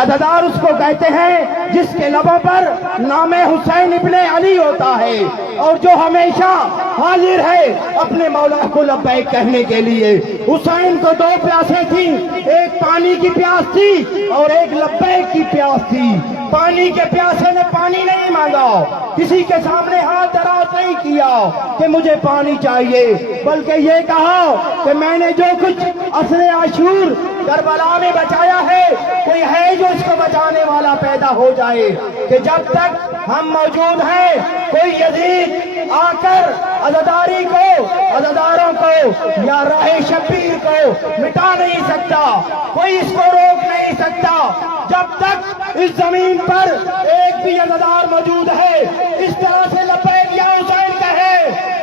عزادار اس کو کہتے ہیں جس کے لبوں پر نام حسین ابن علی ہوتا ہے اور جو ہمیشہ حاضر ہے اپنے مولا کو لبیک کہنے کے لیے۔ حسین کو دو پیاسیں تھیں، ایک پانی کی پیاس تھی اور ایک لبیک کی پیاس تھی۔ پانی کے پیاسے نے پانی نہیں مانگا، کسی کے سامنے ہاتھ دراز نہیں کیا کہ مجھے پانی چاہیے، بلکہ یہ کہا کہ میں نے جو کچھ عصر عاشور کربلا میں بچایا ہے کوئی ہے جو اس کو بچانے والا پیدا ہو جائے، کہ جب تک ہم موجود ہیں کوئی یزید آ کر عزاداری کو، عزاداروں کو یا راہ شبیر کو مٹا نہیں سکتا، کوئی اس کو روک نہیں سکتا۔ جب تک اس زمین پر ایک بھی عزادار موجود ہے اس طرح سے لبیک یا حسین کہے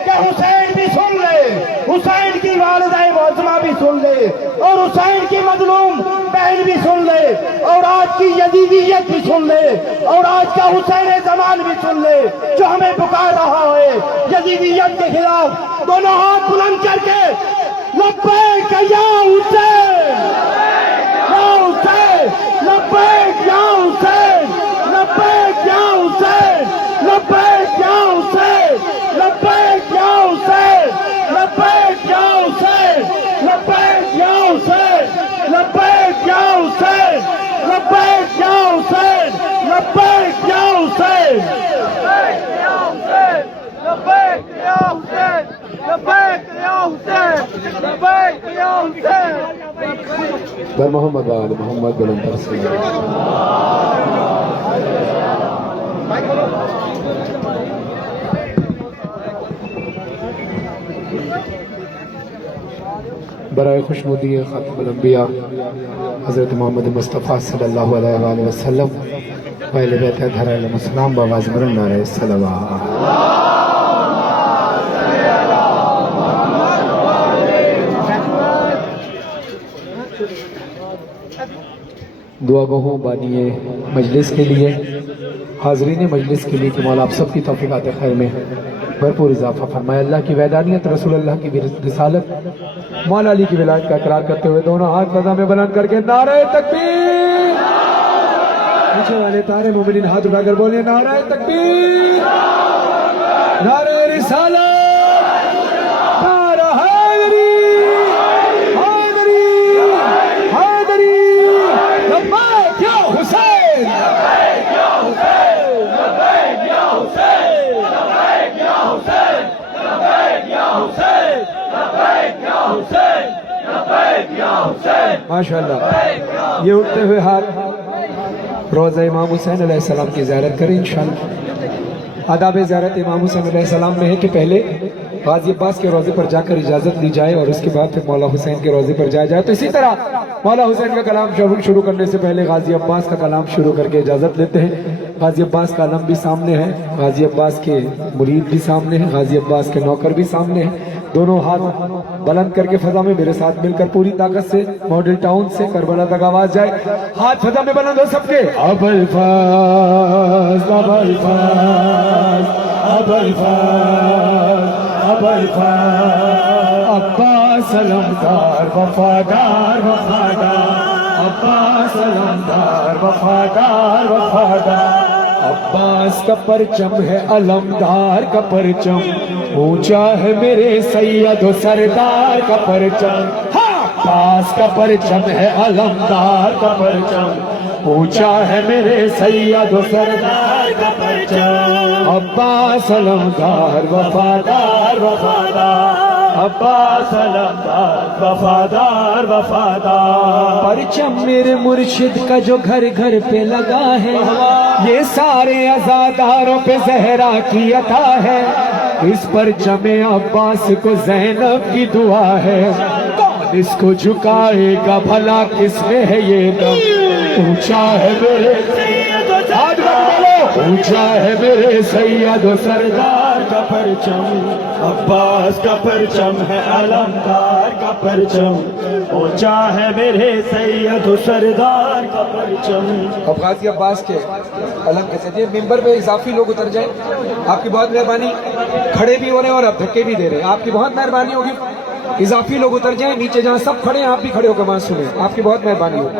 کہ حسین بھی سن لے، حسین کی والدہ معظمہ بھی سن لے اور حسین کی مظلوم بہن بھی سن لے اور آج کی یزیدیت بھی سن لے اور آج کا حسین زمان بھی سن لے جو ہمیں پکار رہا ہے یزیدیت کے خلاف۔ دونوں ہاتھ بلند کر کے لبیک یا حسین، یا حسین، لبیک یا حسین، لبیک یا حسین، لبیک یا حسین، لبیک یا حسین، لبیک یا حسین، لبیک یا حسین، لبیک یا حسین، لبیک یا حسین، لبیک یا حسین، لبیک یا حسین، لبیک یا حسین، لبیک یا حسین۔ بر محمد آل محمد بلند سے برائے خوشنودی خاتم الانبیاء حضرت محمد مصطفیٰ صلی اللہ علیہ وآلہ وسلم اہل بیت اطہار علیہم السلام بآواز بلند نعرہ صلوات۔ دعا گو بانی مجلس کے لیے، حاضرین مجلس کے لیے کہ مولا آپ سب کی توفیقات خیر میں بھرپور اضافہ فرمائے۔ اللہ کی وحدانیت، رسول اللہ کی رسالت، مولا علی کی ولایت کا اقرار کرتے ہوئے دونوں ہاتھ فضا میں بلند کر کے نعرہ تکبیر، پیچھے والے تارے مومنین ہاتھ اٹھا کر بولے نعرہ تکبیر، نعرہ رسالت، نعرہ حیدری، حیدری، حیدری، لبیک یا حسین، لبیک یا حسین، لبیک یا حسین، لبیک یا حسین، لبیک یا حسین، لبیک یا حسین، لبیک یا حسین۔ ماشاءاللہ، یہ اٹھتے ہوئے ہاتھ روضہ امام حسین علیہ السلام کی زیارت کریں انشاءاللہ۔ آداب زیارت امام حسین علیہ السلام میں ہے کہ پہلے غازی عباس کے روضے پر جا کر اجازت لی جائے اور اس کے بعد پھر مولا حسین کے روضے پر جایا جائے۔ تو اسی طرح مولا حسین کا کلام شروع کرنے سے پہلے غازی عباس کا کلام شروع کر کے اجازت لیتے ہیں۔ غازی عباس کا علم بھی سامنے ہے، غازی عباس کے مرید بھی سامنے ہیں، غازی عباس کے نوکر بھی سامنے ہیں۔ دونوں ہاتھ بلند کر کے فضا میں میرے ساتھ مل کر پوری طاقت سے ماڈل ٹاؤن سے کربلا تک آواز جائے، ہاتھ فضا میں بلند ہو سب کے۔ ابوالفضل، ابوالفضل، ابوالفضل، ابوالفضل، عباس علمدار وفادار وفادار، عباس علمدار وفادار وفادار، عباس کا پرچم ہے علمدار کا پرچم، اونچا ہے میرے سید و سردار کا پرچم، عباس کا پرچم ہے علمدار کا پرچم، اونچا ہے میرے سید و سردار کا پرچم، عباس علمدار وفادار وفادار، عباس علمدار وفادار وفادار، پرچم میرے مرشد کا جو گھر گھر پہ لگا ہے، یہ سارے عزاداروں پہ زہرا کی عطا ہے، اس پرچم عباس کو زینب کی دعا ہے، کون اس کو جھکائے گا بھلا کس میں ہے یہ دم، اونچا ہے میرے سید و سردار، اونچا ہے میرے سید و سردار کا پرچم، عباس کا پرچم ہے علمدار کا پرچم، اونچا ہے میرے سید و سردار کا پرچم۔ اب غازی عباس کے علم کے ساتھ ممبر پہ اضافی لوگ اتر جائیں، آپ کی بہت مہربانی، کھڑے بھی ہو رہے ہیں اور اب دھکے بھی دے رہے ہیں، آپ کی بہت مہربانی ہوگی، اضافی لوگ اتر جائیں، نیچے جہاں سب کھڑے ہیں آپ بھی کھڑے ہو کے وہاں سنیں، آپ کی بہت مہربانی ہوگی۔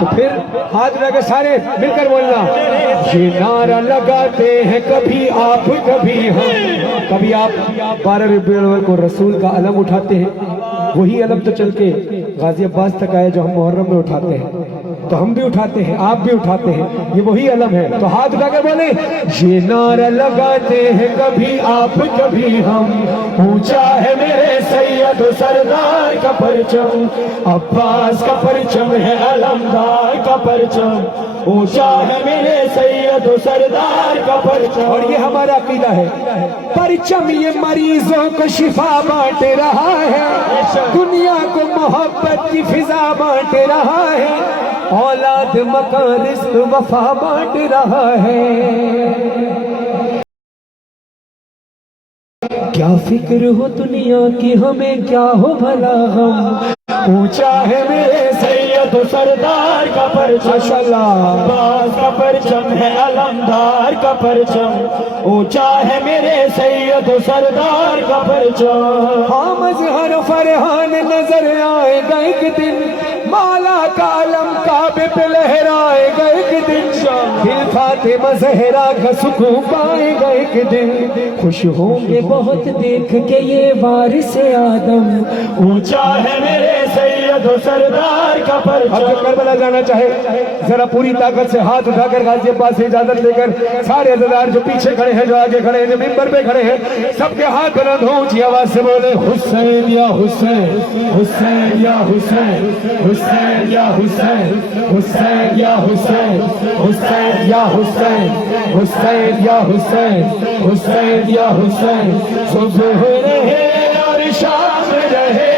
تو پھر ہاتھ اٹھا کے سارے مل کر بولنا، یہ نعرہ لگاتے ہیں کبھی آپ کبھی ہم. کبھی آپ 12 ربیع الاول کو رسول کا علم اٹھاتے ہیں، وہی علم تو چل کے غازی عباس تک آئے جو ہم محرم میں اٹھاتے ہیں. تو ہم بھی اٹھاتے ہیں، آپ بھی اٹھاتے ہیں، یہ وہی علم ہے. تو ہاتھ اٹھا کر بولیں، یہ نعرہ لگاتے ہیں کبھی آپ کبھی ہم، اونچا ہے میرے سید و سردار کا پرچم، عباس کا پرچم ہے علمدار کا پرچم، اونچا ہے میرے سید و سردار کا پرچم. اور یہ ہمارا عقیدہ ہے. پرچم یہ مریضوں کو شفا بانٹ رہا ہے، دنیا کو محبت کی فضا بانٹ رہا ہے، اولاد مکان رزق وفا بانٹ رہا ہے. کیا فکر ہو دنیا کی ہمیں کیا ہو بھلا غم، اونچا ہے میرے سید و سردار کا پرچم، عباس کا پرچم ہے علمدار کا پرچم، اونچا ہے میرے سید و سردار کا پرچم. ہاں مظہر فرحان نظر آئے گا ایک دن، مولا کا علم کعبے پہ لہرائے گا ایک دن، دل فاطمہ زہرا کا سکون پائے گا ایک دن، خوش ہوں گے بہت دیکھ کے یہ وارث آدم، اونچا ہے میرے سید و سردار کا پرچم. اب جو کربلا جانا چاہے ذرا پوری طاقت سے ہاتھ اٹھا کر غازی عباس سے اجازت لے کر، سارے عزادار جو پیچھے کھڑے ہیں، جو آگے کھڑے ہیں، جو ممبر پہ کھڑے ہیں، سب کے ہاتھ بلند ہوں، اونچی آواز سے بولے، حسین یا حسین، حسین یا حسین، حسین یا حسین، حسین یا حسین، حسین یا حسین، حسین یا حسین، حسین یا حسین. صبح رہے اور شام رہے،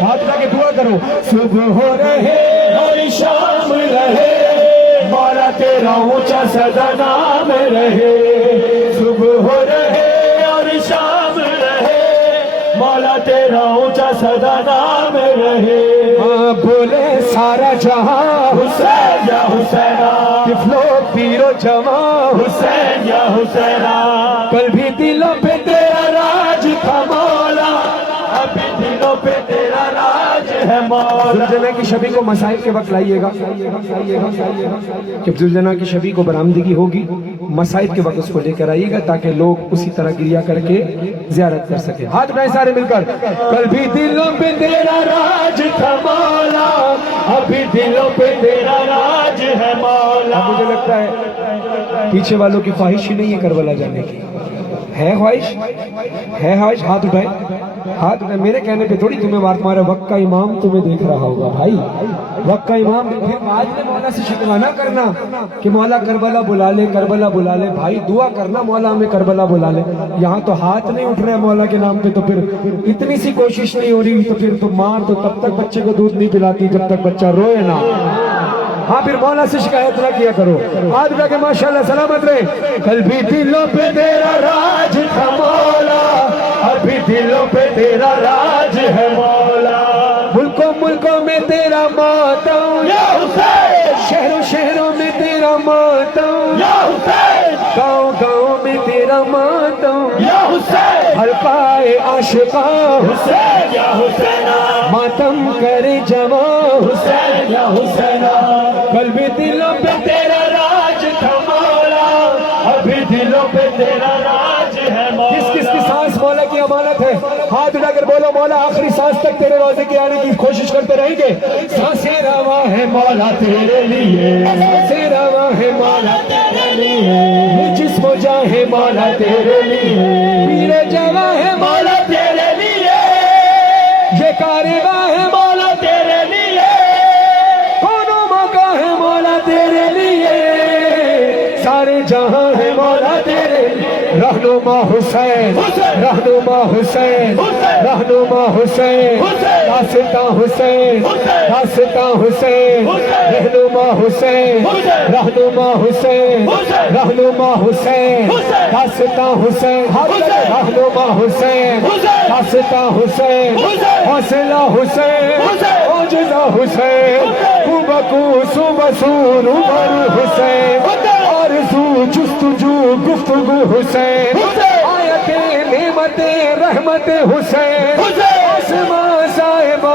ہاتھ اٹھا کے دعا کرو، صبح ہو رہے اور شام رہے، مولا تیرا اونچا سدا نام رہے، صبح ہو رہے اور شام رہے، مولا تیرا اونچا سدا نام رہے. بولے سارا جہاں حسین یا حسینہ، طفلو پیرو جوان حسین یا حسینہ، کل بھی دلوں پہ تیرا راج تھا مولا، ابھی دلوں پہ تیرا راج ہے مولا. زلزلہ کی شبی کو مسائل کے وقت لائیے گا، جب زلزلہ کی شبی کو برآمدگی ہوگی مسائل کے وقت اس کو لے کر آئیے گا تاکہ لوگ اسی طرح گریا کر کے زیارت کر سکیں. ہاتھ اٹھائیں سارے مل کر، کل بھی دلوں پہ تیرا راج تھا مولا، ابھی دلوں پہ تیرا راج ہے مولا. مجھے لگتا ہے پیچھے والوں کی خواہش ہی نہیں ہے کربلا جانے کی، ہے خواہش؟ ہے خواہش؟ ہاتھ اٹھائیں، ہاتھ اٹھائیں. میرے کہنے پہ تھوڑی تمہیں بات مارا، وقت کا امام تمہیں دیکھ رہا ہوگا بھائی، وقت کا امام. پھر آج میں مولا سے شکوہ نہ کرنا کہ مولا کربلا بلا لے، کربلا بلا لے. بھائی دعا کرنا مولا ہمیں کربلا بلا لے. یہاں تو ہاتھ نہیں اٹھ رہے مولا کے نام پہ، تو پھر اتنی سی کوشش نہیں ہو رہی، تو پھر تو ماں تو تب تک بچے کو دودھ نہیں پلاتی جب تک بچہ روئے نہ. ہاں پھر مولا سے شکایت نہ کیا کرو. آج تک کہ ماشاءاللہ سلامت رہے. کل بھی دلوں پہ تیرا راج تھا مولا، ابھی دلوں پہ تیرا راج ہے مولا. ملکوں میں تیرا ماتم یا حسین، شہروں شہروں میں تیرا ماتم یا حسین، گاؤں گاؤں میں تیرا ماتم یا حسین، حلقائے عاشقاں حسین یا حسینہ، ماتم کرے جوان حسین یا حسینہ. کل بھی دلوں پہ تیرا راج تھا مولا، ابھی دلوں پہ تیرا راج ہے مولا. کس کس کی سانس مولا کی امانت ہے؟ ہاتھ اٹھا کر بولو، مولا آخری سانس تک تیرے روزے کے آنے کی کوشش کرتے رہیں گے. سانسیں رواں ہے مولا تیرے لیے، سانسیں رواں ہے مولا تیرے لیے، یہ جسم و جاں ہے مولا تیرے لیے، پیر جواں ہے مولا تیرے لیے، یہ کارواں ہے مولا تیرے لیے، کونوں موقع ہے مولا تیرے لیے، سارے جہاں ہے مولا تیرے لیے. رہنما حسین، رہنما حسین، رہنما حسین، راستہ حسین، راستہ حسین، رہنما حسین، رہنما حسین، رہنما حسین، راستہ حسین، رہنما حسین، راستہ حسین، حوصلہ حسین، معجزہ حسین، کو بکو سو بسور عمر حسین، آرزو جستجو گفتگو حسین، آیتیں نعمتیں رحمت حسین، آسمان صاحبہ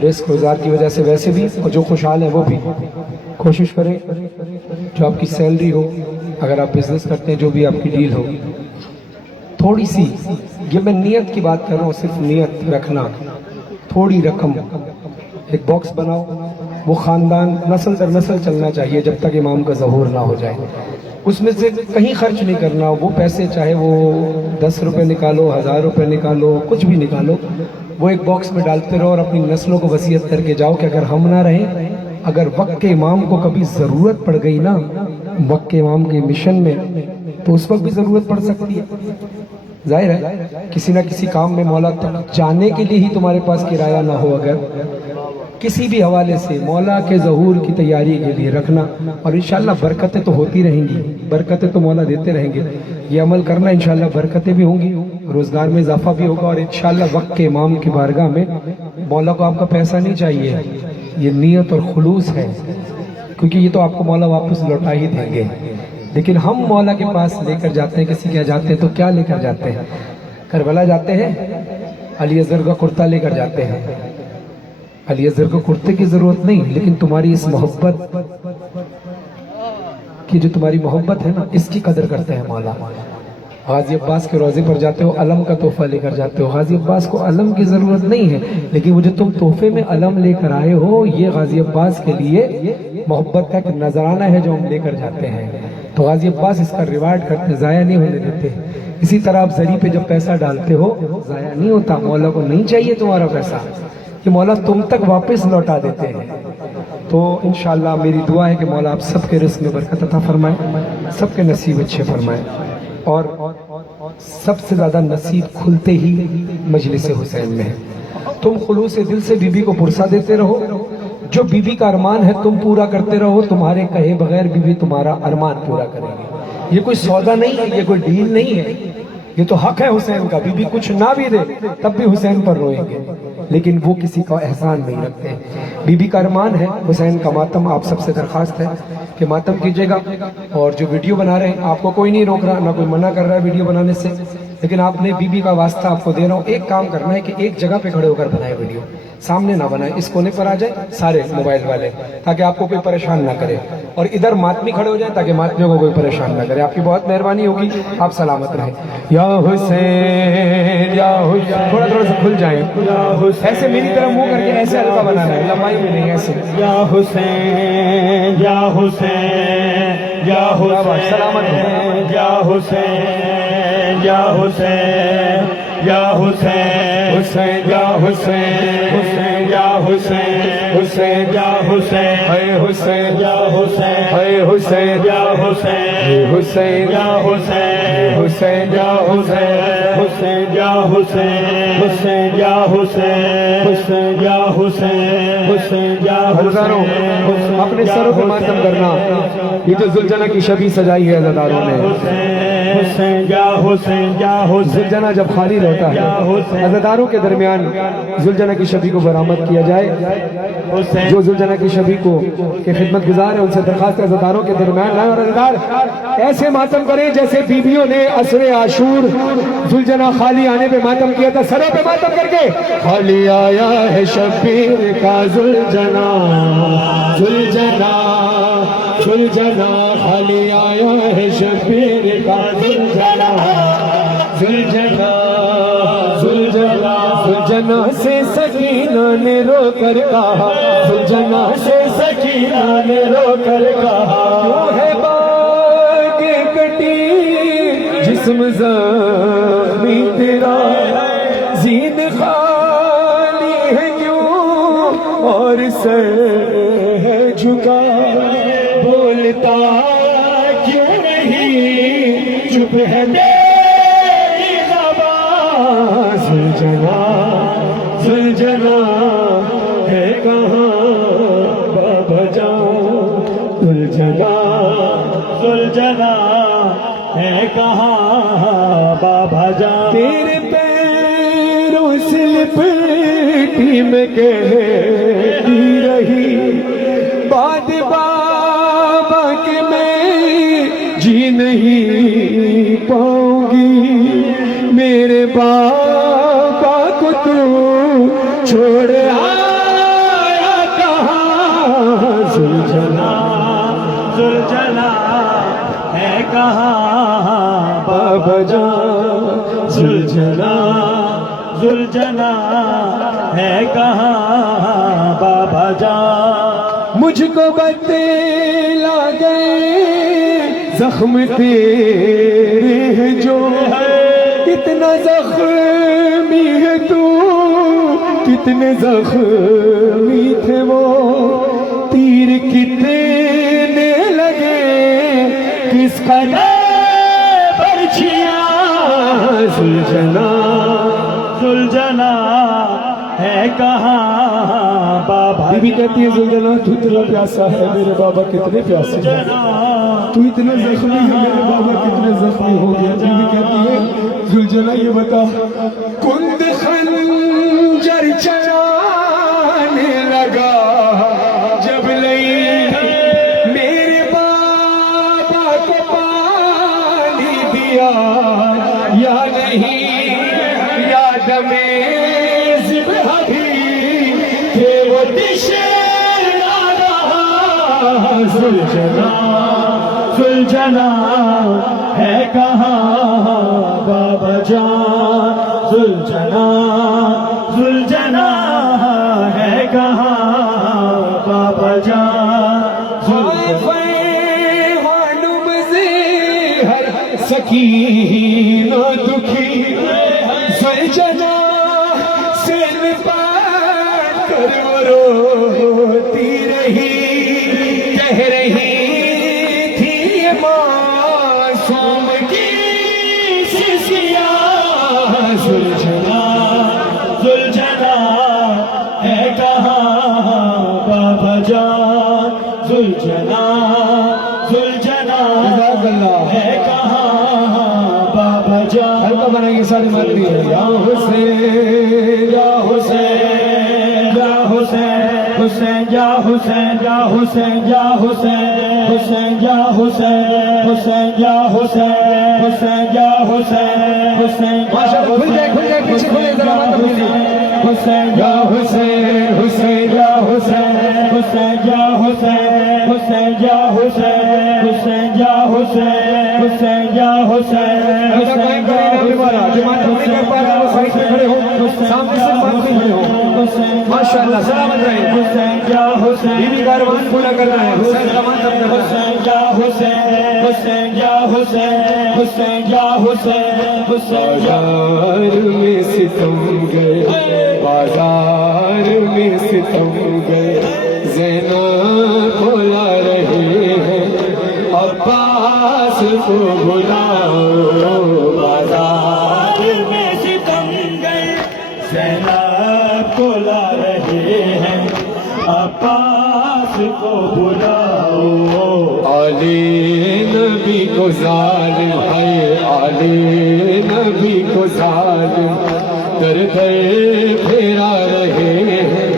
رزق روزگار کی وجہ سے ویسے بھی، اور جو خوشحال ہیں وہ بھی کوشش کریں جو آپ کی سیلری ہو، اگر آپ بزنس کرتے ہیں جو بھی آپ کی ڈیل ہو، تھوڑی سی، یہ میں نیت کی بات کر رہا ہوں، صرف نیت رکھنا، تھوڑی رقم ایک باکس بناؤ، وہ خاندان نسل در نسل چلنا چاہیے جب تک امام کا ظہور نہ ہو جائے، اس میں سے کہیں خرچ نہیں کرنا، وہ پیسے چاہے وہ 10 روپے نکالو، 1000 روپے نکالو، کچھ بھی نکالو، وہ ایک باکس میں ڈالتے رہو اور اپنی نسلوں کو وصیت کر کے جاؤ کہ اگر ہم نہ رہیں، اگر وقت کے امام کو کبھی ضرورت پڑ گئی نا وقت کے امام کے مشن میں، تو اس وقت بھی ضرورت پڑ سکتی ہے، ظاہر ہے کسی نہ کسی کام میں مولا تک جانے کے لیے ہی تمہارے پاس کرایہ نہ ہو، اگر کسی بھی حوالے سے مولا کے ظہور کی تیاری کے لیے رکھنا، اور انشاءاللہ برکتیں تو ہوتی رہیں گی، برکتیں تو مولا دیتے رہیں گے، یہ عمل کرنا، انشاءاللہ برکتیں بھی ہوں گی، روزگار میں اضافہ بھی ہوگا، اور انشاءاللہ وقت کے امام کی بارگاہ میں مولا کو آپ کا پیسہ نہیں چاہیے، یہ نیت اور خلوص ہے، کیونکہ یہ تو آپ کو مولا واپس لوٹا ہی دیں گے، لیکن ہم مولا کے پاس لے کر جاتے ہیں، کسی کے جاتے ہیں تو کیا لے کر جاتے ہیں؟ کربلا جاتے ہیں، علی اصغر کا کرتا لے کر جاتے ہیں، علی اصغر کو کرتے کی ضرورت نہیں، لیکن تمہاری اس محبت کی، جو تمہاری محبت ہے نا، اس کی قدر کرتے ہیں مولا۔ غازی عباس کے روضے پر جاتے ہو، علم کا تحفہ لے کر جاتے ہو، غازی عباس کو علم کی ضرورت نہیں ہے، لیکن وہ جو تم تحفے میں علم لے کر آئے ہو، یہ غازی عباس کے لیے محبت کا ایک نذرانہ ہے جو ہم لے کر جاتے ہیں، تو غازی عباس اس کا ریوارڈ کرتے، ضائع نہیں ہونے دیتے۔ اسی طرح آپ زری پہ جب پیسہ ڈالتے ہو، ضائع نہیں ہوتا، مولا کو نہیں چاہیے تمہارا پیسہ، کہ مولا تم تک واپس لوٹا دیتے ہیں۔ تو انشاءاللہ میری دعا ہے کہ مولا آپ سب کے رزق میں برکت عطا فرمائے، سب کے نصیب اچھے فرمائے، اور سب سے زیادہ نصیب کھلتے ہی مجلس حسین میں ہے۔ تم خلوص دل سے بی بی کو پرسہ دیتے رہو، جو بی بی کا ارمان ہے تم پورا کرتے رہو، تمہارے کہے بغیر بی بی تمہارا ارمان پورا کرے گی۔ یہ کوئی سودا نہیں ہے، یہ کوئی ڈیل نہیں ہے، یہ تو حق ہے حسین کا، بی بی کچھ نہ بھی دے تب بھی حسین پر روئیں گے، لیکن وہ کسی کا احسان نہیں رکھتے۔ بی بی کا ارمان ہے، حسین کا ماتم، آپ سب سے درخواست ہے کہ ماتم کیجئے گا، اور جو ویڈیو بنا رہے ہیں آپ کو کوئی نہیں روک رہا، نہ کوئی منع کر رہا ہے ویڈیو بنانے سے، لیکن آپ نے بی بی کا واسطہ آپ کو دے رہا ہوں، ایک کام کرنا ہے کہ ایک جگہ پہ کھڑے ہو کر بنائے ویڈیو، سامنے نہ بنائے، اس کونے پر آ جائے سارے موبائل والے، تاکہ آپ کو کوئی پریشان نہ کرے، اور ادھر ماتمی کھڑے ہو جائیں تاکہ ماتمیوں کو کوئی پریشان نہ کرے۔ آپ کی بہت مہربانی ہوگی، آپ سلامت رہیں۔ یا حسین یا حسین، تھوڑا تھوڑا سا کھل جائیں، ایسے میری طرف منہ کر کے ایسے ہلکا بنانا ہے، لمبائی میں نہیں، ایسے۔ یا حسین یا حسین یا حسین، سلامت رہیں۔ یا حسین یا حسین یا حسین، حسین یا حسین، حسین یا حسین، حسین یا حسین، اے حسین یا حسین، اے حسین یا حسین، حسین یا حسین، حسین یا حسین، حسین یا حسین، حسین یا حسین، حسین یا حسین، حسین یا ہزاروں اپنے سروں پہ ماتم کرنا، یہ جو زلجنہ کی شبی سجائی ہے عزاداروں نے، حسین یا حسین یا حسین، زلجنہ جب خالی رہتا ہے عزاداروں کے درمیان زلجنہ کی شبی کو برآمد کیا جائے، جو زلجنہ کی شبی کو کے خدمت گزار ہیں ان سے درخواست ہے عزاداروں کے درمیان لائیں، اور عزادار ایسے ماتم کریں جیسے بیویوں نے عصر عاشور زلجنہ خالی آنے پہ ماتم کیا تھا، سروں پہ ماتم کر کے، خالی آیا ہے شبیر کا زلجنہ، زلجنہ زلجنہ، خالی آیا ہے شبیر کا زلجنہ، زلجنہ زلجنہ، زلجنہ سے سکینہ نے رو کر کہا، زلجنہ سے سکینہ نے رو کر کہا، کیوں ہے باغ کٹی جسم زخمی تیرا، زین خالی ہے کیوں اور سر ہے جھکا، بولتا کیوں نہیں، چپ ہے میری زبان، زلجنہ زلجنہ ہے کہاں بابا جان، زلجنہ زلجنہ ہے کہاں بابا جان، تیرے پیروں سے لپٹی میں کہتی رہی بات بابا کہ میں جی نہیں پاؤں گی، میرے بابا کو تو چھوڑ آ بابا جان زلجھنا زلجھنا ہے کہاں بابا جان، مجھ کو بتلا گئے زخم تیرے ہیں جو کتنا زخمی ہے تو، کتنے زخمی تھے وہ، تیر کتنے لگے کس قدر برچیاں، زلجھنا زلجھنا ہے کہاں بابا بی بی کہتی ہے زلجھنا تو اتنا پیاسا ہے میرے بابا کتنے پیاسے ہیں، تو اتنا زخمی ہے میرے بابا کتنے زخمی ہو گیا۔ بی بی کہتی ہے زلجھنا یہ بتا کند خنجر چلانے لگا جب لئی میرے بابا کو پانی دیا یا نہیں، یاد میں ذبح بھی تھے وہ زلجھنا زلجھنا ہے کہاں بابا جان، زلجھنا زلجھنا ہے کہاں بابا جان، سکینہ دکھی زلجھنا سے لپٹ کر وہ روتی رہی، کہہ رہی تھی یہ معصوم کی سیاہ، زلجھنا زلجھنا ہے کہاں بابا جان، زلجھنا زلجھنا ہے کہاں بابا جان، ہلکا بنائیے ساری مرضی ہے، یا حسین یا حسین یا حسین حسین یا حسین یا حسین یا حسین حسین یا حسین حسین یا حسین حسین یا حسین حسین ماشاءاللہ کھل جائے پیچھے کھلے ذرا بات حسین یا حسین حسین یا حسین حسین یا حسین حسین یا حسین حسین یا حسین حسین یا حسین ماشاءاللہ سلامت رہے، حسین یا حسین بیوی کاروان پورا کرنا ہے، حسین زمان سب کرنا ہے، حسین یا حسین حسین یا حسین حسین یا حسین حسین یا بازار میں ستم گئے، بازار میں ستم گئے، زینب بلا رہے ہیں عباس کو بلاؤ، بازار میں ستم گئے، زینب کو لا رہے ہیں عباس کو بلاؤ، علی نبی کو ظالم ہے، علی نبی کو ظالم در در پھیرا رہے ہیں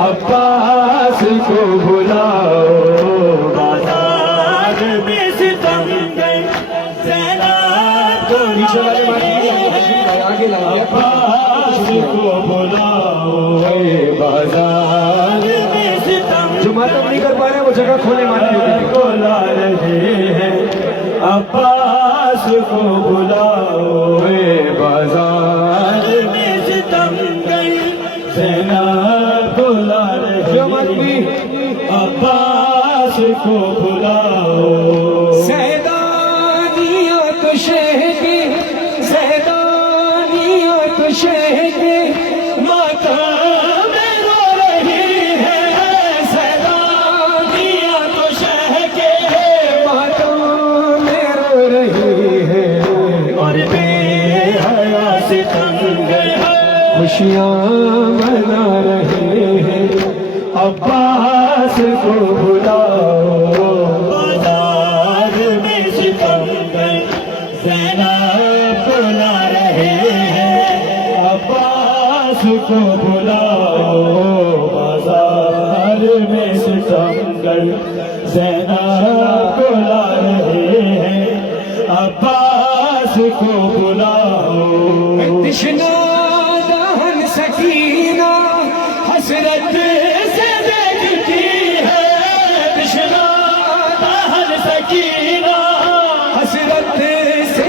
عباس کو بلاؤ، بازار میں ستم گئے، زینب کو لا رہے ہیں آگے لگا عباس کو بلاؤ، بازار میں ستم جو ماتم نہیں کر پا رہے وہ جگہ کھولے مانے کو لا رہے ہیں عباس کو بلاؤ، بازار میں ستم گئے، زینب کو لا رہے ہیں عباس کو بلاؤ، سیدانیاں تو شہ کے، سیدانیاں تو شہ کے ماتم میں رو رہی ہے، سیدانیاں تو شہ کے ماتم میں رو رہی ہے، اور بے حیا ستم گئے، خوشیاں منا رہے ہیں عباس کو بلاؤ، بازار میں ستم گئے، زینب کو لا رہے ہیں عباس کو بلاؤ، بازار میں ستم گئے، زینب کو لا رہے ہیں عباس کو بلاؤ، تشنا دہن سکینہ حسرت سے دیکھتی ہے، تشنا دہن سکینہ حسرت سے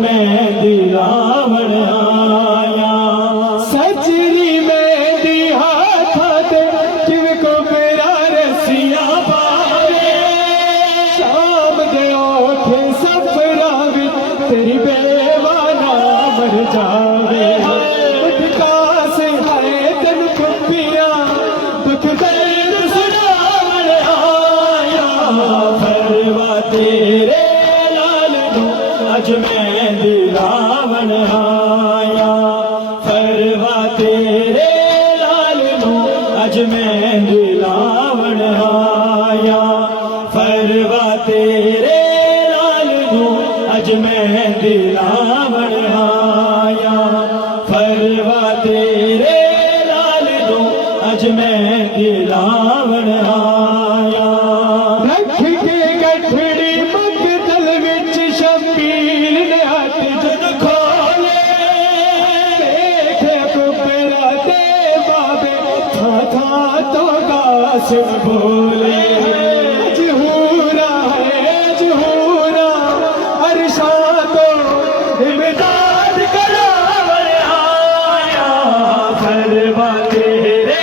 میں دلاون آیا سچری میں دی ہاتھ کیو کو میرا رسیا پاوے شام دے اوکھے سفراں وچ تیری بیوانا مر جاوے اٹھکا سے ہائے تن کپیاں دکھ درد سناون آیا فروا تیرے لال نو اج میں دلاون آیا فروا تیرے لال نو اج میں دلاون آیا فروا تیرے لال نو اج میں دلاون آیا فروا تیرے لال نو اج میں دلاون آیا رکھ کے گٹھڑی مقتل وچ شبیر نے ہاتھ جد کھولے دیکھے کبرا دے بابے تھا تھا تو قاسم بولے جہورا ہے جہورا ارشادو امداد کراون آیا فروا تیرے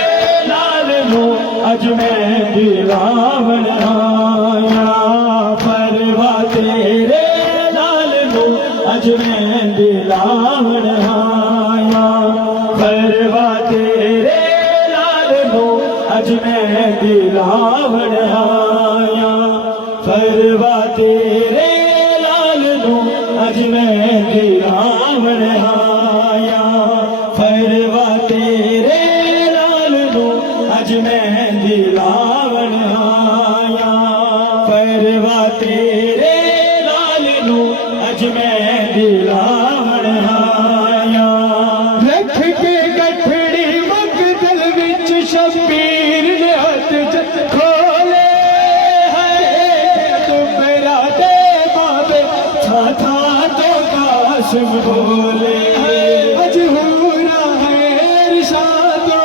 لال نو اج میں دلاون آیا فروا تیرے لال نو اج میں دلاون آیا فروا تیرے لال نو اج میں دلاون آیا فروا تیرے لال نو اج میں دلاون آیا فروا تیرے لال نو اج میں دلاون آیا فروا تیرے لال نو اج میں دلاون آیا رکھ کے گٹھڑی مقتل وچ شبیر نے ہاتھ جت کھولے تو میرا دے بابے تھا تھا تو قاسم بولے مجہورا ہے ارشادو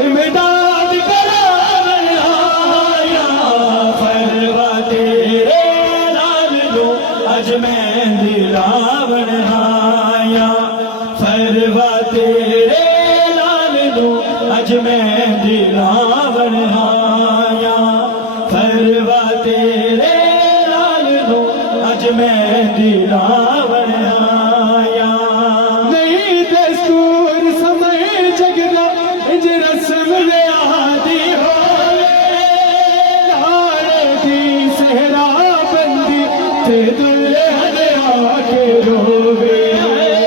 امداد کراون آیا فروا تیرے لال نو اج میں دلاون آیا فروا تیرے لال نو اج میں دلاون آیا فروا تیرے لال نو اج میں دلاون آیا نہیں دستور سمے جگنا اج رسم ویادی ہوئے نارے دی صحرا بندی تے دلہن آ کے روے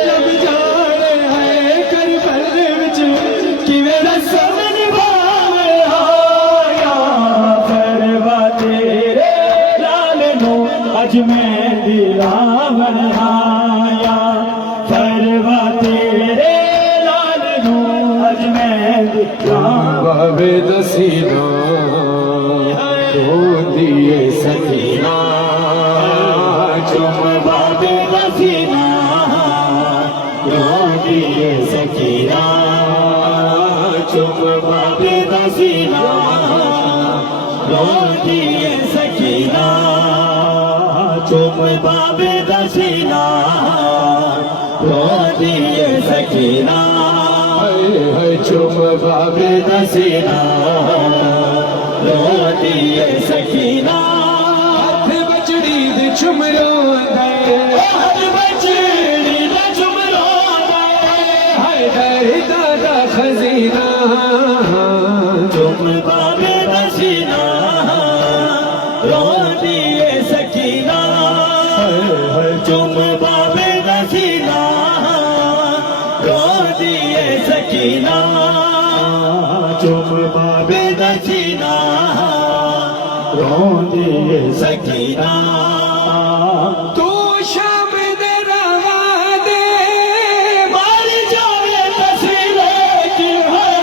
لب جانے ہے کربل وچ کیویں رسم نبھاوے آیا فروا تیرے لال نو اج میں دلاون آیا فروا تیرے لال نو اج میں دلاون بابے دسینا رو دیے سکینہ چم بابے دسینا رو دیے سکینہ چم بابے دسینا رو دیے سکینہ چم بابے دسینا رو دیے سکینہ ہے چم بابے دسینا رو دیے سکینہ ہاتھ بچڑی دے چمرو دے ہر بچڑی دا چمرو ہائے دے دادا خزینہ چم بابے دسینا رو دیے سکینہ چم بابے دسینا رو دیے سکینہ چم بابے دسینا رو دیے سکینہ تو شام دے روا دے مار جاوے تصویریں کی ہے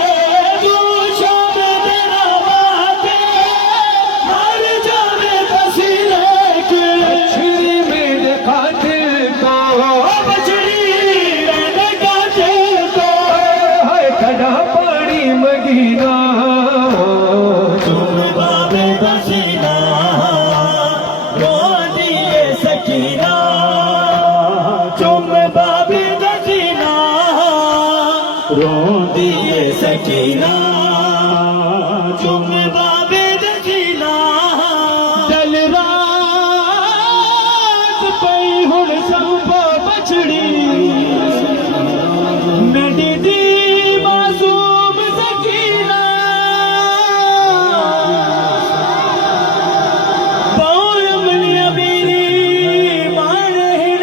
تو شام دے روا دے مار جاوے تصویریں کی چھری میں دے قاتل کو بچڑی میں قاتل کو ہے کھڑا پانی مگینہ چم بابے دسینا رو سکینہ چم بابے دکینہ دل رات پئی ہن سب بچڑی میری دی معصوم سکینہ پاؤں امنی ابیری مانہن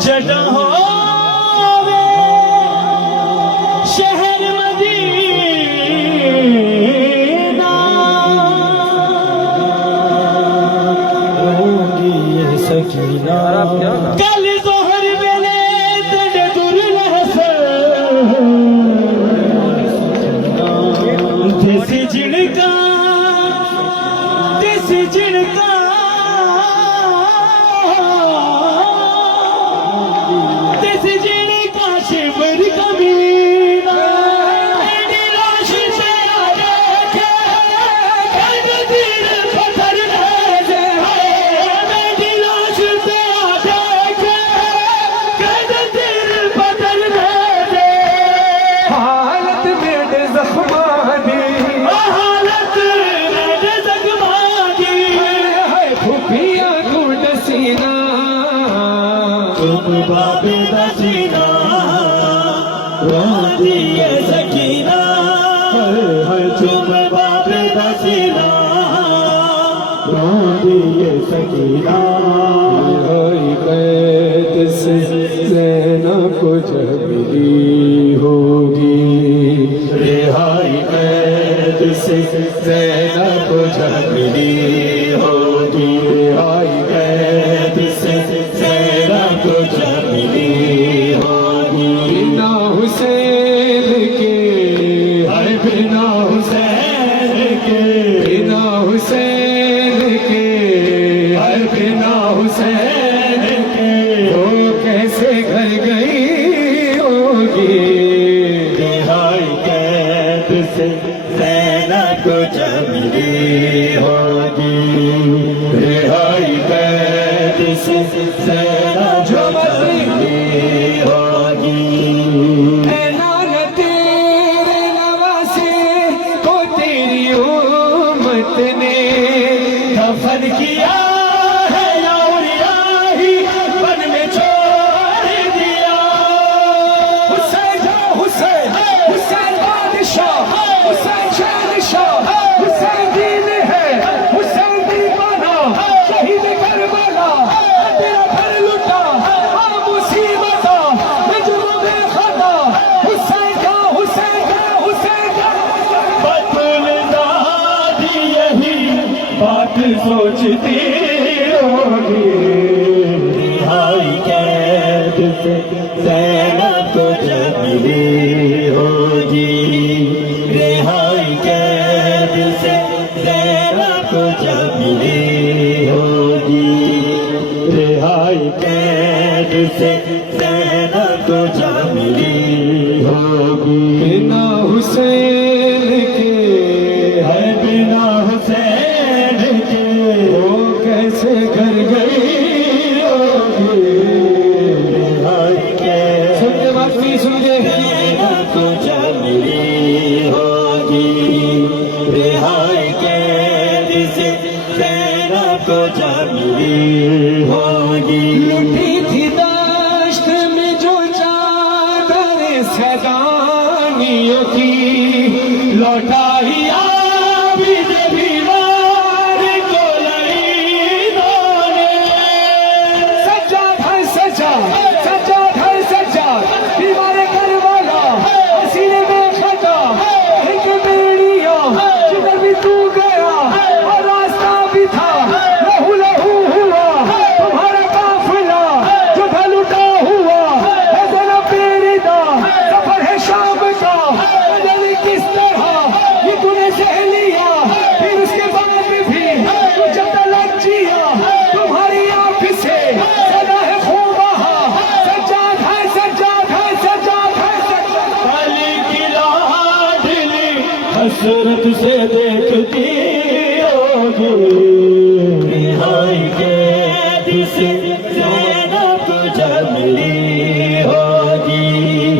جڑا ہووے شہر مدینہ روندی ہے سکینہ کل ظہر ویلے تیرے دور لحسن دیسی جھڑکا دیسی جھڑکا دیسی جھڑکا شبر کمینہ میری لاش سے آگے کل دیر پتھر بھیجے میری لاش سے آگے کل دیر پتھر بھیجے حالت میرے زخمانی حالت میرے زخمانی ہے پھوپھیاں گھٹ سینہ تم بابے دسینہ روندی ہے سکینہ تم بابے دسینہ روندی ہے سکینہ رہائی قید سے زینب کو جب ملی ہوگی رہائی قید سے زینب کو جب ملی ہوگی رہائی قید سے زینب کو جب ملی ہوگی بنا حسین کے ہر بنا حسین کے بنا حسین کے ہر بنا حسین کے وہ کیسے گھر گئی ہوگی رہائی قید سے زینب کو جب ملی ہوگی رہائی قید سے زینب کو جب ملی ہوگی اے نانا تیرے نواسے کو تیری امت نے دفن کیا ہے یا الہی بن میں چھوڑ دیا حسین جا حسین حسین بادشاہ حسین شہنشاہ حسین دین ہے حسین دیوانہ شہید کربلا تیرا گھر لٹا مصیبت مجرم خطا حسین کا حسین کا حسین کا بطل دادی یہی بات سوچتی ہوگی رہائی قید سے زینب کو جب ملی ہوگی رہائی قید سے زینب کو جب ملی ہوگی رہائی قید سے زینب کو جب ملی ہوگی بنا حسین کے ہے بنا حسین کے وہ کیسے گھر گئی ہوگی رہائی قید سنتے بات نہیں سنجھے زینب کو جب ملی ہوگی رہائی قید سے زینب کو جب ملی ہوگی لٹی تھی دشت میں جو چادر سیدانیوں کی لوٹائی عابد بیمار کو لعینوں نے سجاد ہے سجاد سجاد ہے سجاد بیمار کربلا سینے میں خطا ایک بیڑیاں جدھر بھی تو گیا اور راستہ بھی تھا لہو لہو ہوا تمہارا قافلہ جو تھا لٹا ہوا ہے ذرا پیریدہ سفر ہے شام کا اجل کس طرح یہ تو نے سہ لیا پھر اس کے بعد بھی تو جب تلک جیا تمہاری آنکھ سے صدا ہے خوب آہا سجاد ہے سجاد ہے سجاد ہے سجاد علی کی لاڈلی حسرت سے دیکھتی ہوگی رہائی قید سے زینب کو جب ملی ہوگی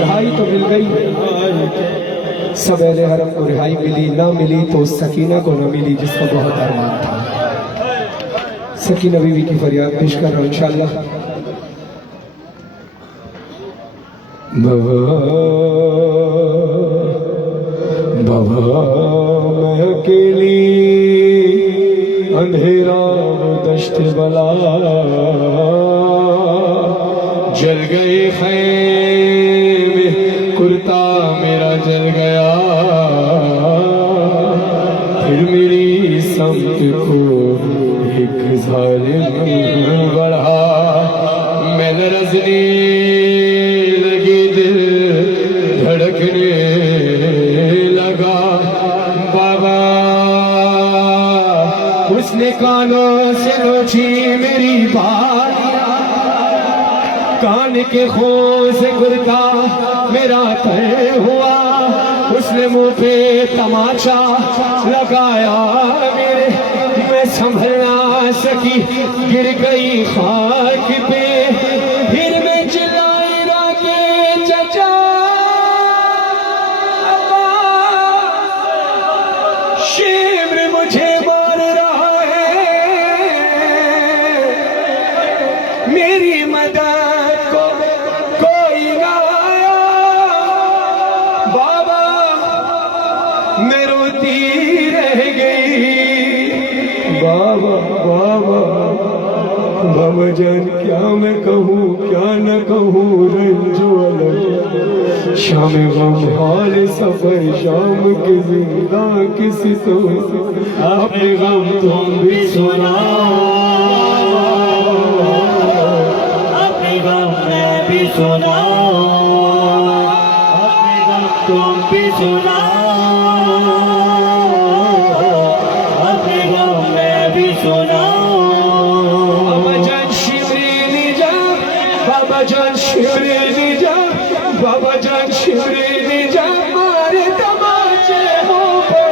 رہائی تو مل گئی، سب اہل حرم کو رہائی ملی، نہ ملی تو اس سکینہ کو نہ ملی جس کا بہت ارمان تھا۔ سکینہ بی بی کی فریاد پیش کر رہا ہوں انشاءاللہ۔ بابا میں اکیلی اندھیرا دشت بلا، جل گئے خیمے کرتا میرا جل گیا، پھر میری سمت کو ایک ظالم بڑھا، میں لرزنے لگی دل دھڑکنے لگا، بابا اس نے کانوں سے نوچی میری بات، کان کے خون سے گرتا میرا پر ہوا، اس نے منہ پہ تماچا لگایا میرے، میں سنبھل نہ سکی گر گئی خاک پہ، پھر میں چلائی راکے چچا شیبر مجھے مار رہا ہے، میری مدد کو کوئی نہ آیا، بابا میں روتی رہ گئی، بابا بابا بابا جان کیا میں کہوں کیا نہ کہوں، رنج و الم شام غم حال سفر شام کے زندہ کسی تو اپنے غم تم بھی سناؤ، اپنے غم میں بھی سناؤ، اپنے غم تم بھی سناؤ، اپنے غم میں بھی سناؤ۔ بابا جان شیورینی جا، بابا جان شیورینی جا، بابا جان شیورینی جا، مارے تماچے ہو پہ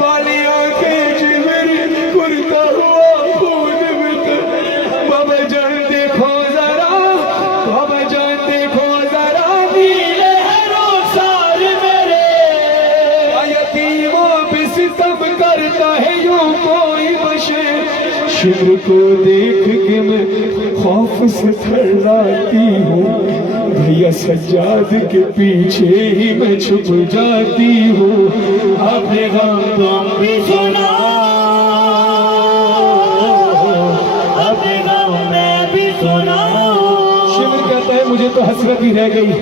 والی آنکھیں جمری کرتا ہوا خود بتا، بابا جان دیکھو ذرا، بابا جان دیکھو ذرا، نیلے ہیں رخسار میرے، یتیموں پہ ستم کرتا ہے یوں کوئی بشر، شمر کو دیکھ کے میں خوف سے تھراتی ہوں، بھیا سجاد کے پیچھے ہی میں چھپ جاتی ہوں، اپنے غم تم بھی سناؤ، اپنے غم میں بھی سناؤ۔ شمر کہتا ہے مجھے تو حسرت ہی رہ گئی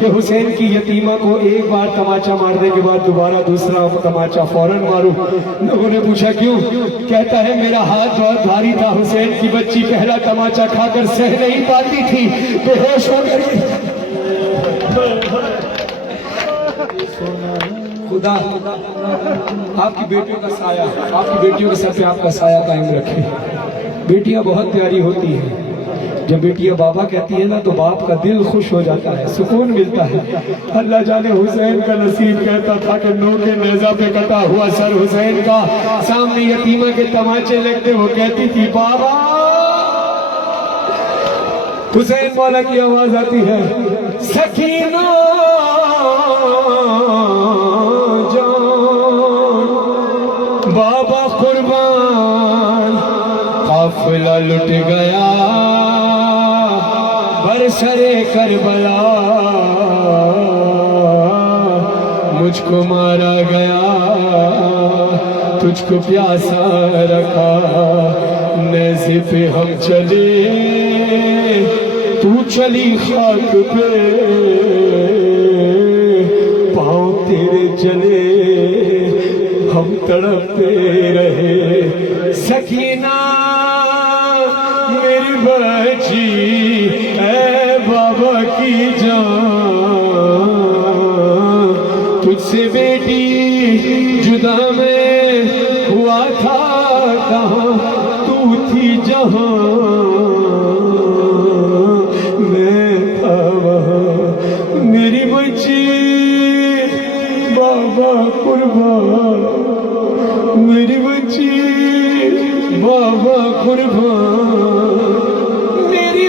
کہ حسین کی یتیمہ کو ایک بار تماچا مارنے کے بعد دوبارہ دوسرا تماچا فوراً ماروں۔ لوگوں نے پوچھا کیوں؟ کہتا ہے میرا ہاتھ بہت بھاری تھا، حسین کی بچی پہلا تماچا کھا کر سہ نہیں پاتی تھی، بے ہوش ہو گئی۔ خدا آپ کی بیٹیوں کا سایہ، آپ کی بیٹیوں کے سر پہ آپ کا سایہ قائم رکھے۔ بیٹیاں بہت پیاری ہوتی ہیں، جب بیٹیاں بابا کہتی ہیں نا تو باپ کا دل خوش ہو جاتا ہے، سکون ملتا ہے۔ اللہ جانے حسین کا نصیب کہتا تھا کہ نو کے نیزہ پہ کٹا ہوا سر حسین کا، سامنے یتیمہ کے تماچے لگتے، وہ کہتی تھی بابا، حسین مولا کی آواز آتی ہے، سکینہ جان بابا قربان، قافلہ لٹ گیا برسر کربلا، مجھ کو مارا گیا تجھ کو پیاسا رکھا، نیزے پہ ہم چلے تو چلی خاک پہ، پاؤں تیرے چلے ہم تڑپتے رہے، سکینہ میری بچی اے بابا کی جان، تجھ سے بیٹی جدا میں ہوا تھا کہاں، تو تھی جہاں میں تھا وہاں، میری بچی بابا قربان، میری بچی بابا قربان، میری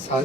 7